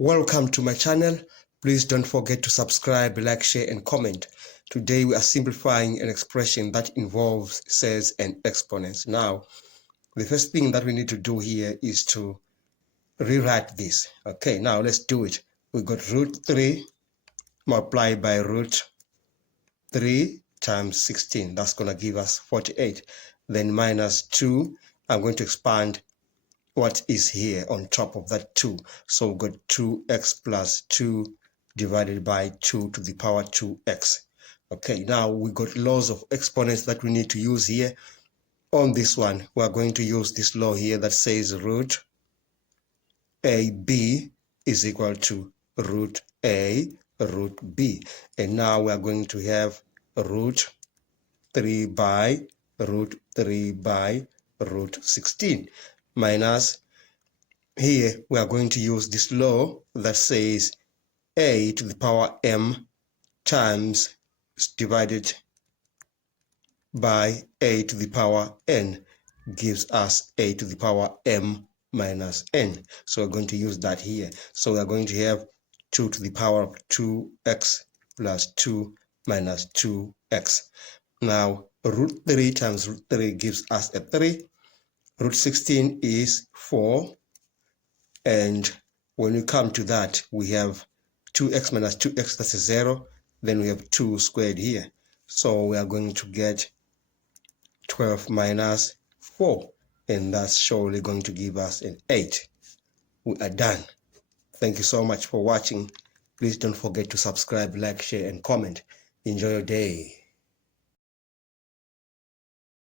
Welcome to my channel. Please don't forget to subscribe, like, share and comment. Today we are simplifying an expression that involves surds and exponents. Now, the first thing that we need to do here is to rewrite this. Okay, now let's do it. We got root 3 multiplied by root 3 times 16. That's going to give us 48. Then minus 2. I'm going to expand what is here on top of that 2. So we've got 2x plus 2 divided by 2 to the power 2x. Okay, now we got laws of exponents that we need to use here. On this one, we are going to use this law here that says root AB is equal to root A root B. And now we are going to have root 3 by root 3 by root 16 minus, here we are going to use this law that says a to the power m times divided by a to the power n gives us a to the power m minus n. So we're going to use that here. So we're going to have 2 to the power of 2x plus 2 minus 2x. Now root 3 times root 3 gives us a 3. Root 16 is 4. And when we come to that, we have 2x minus 2x, that's a 0. Then we have 2 squared here. So we are going to get 12 minus 4. And that's surely going to give us an 8. We are done. Thank you so much for watching. Please don't forget to subscribe, like, share, and comment. Enjoy your day.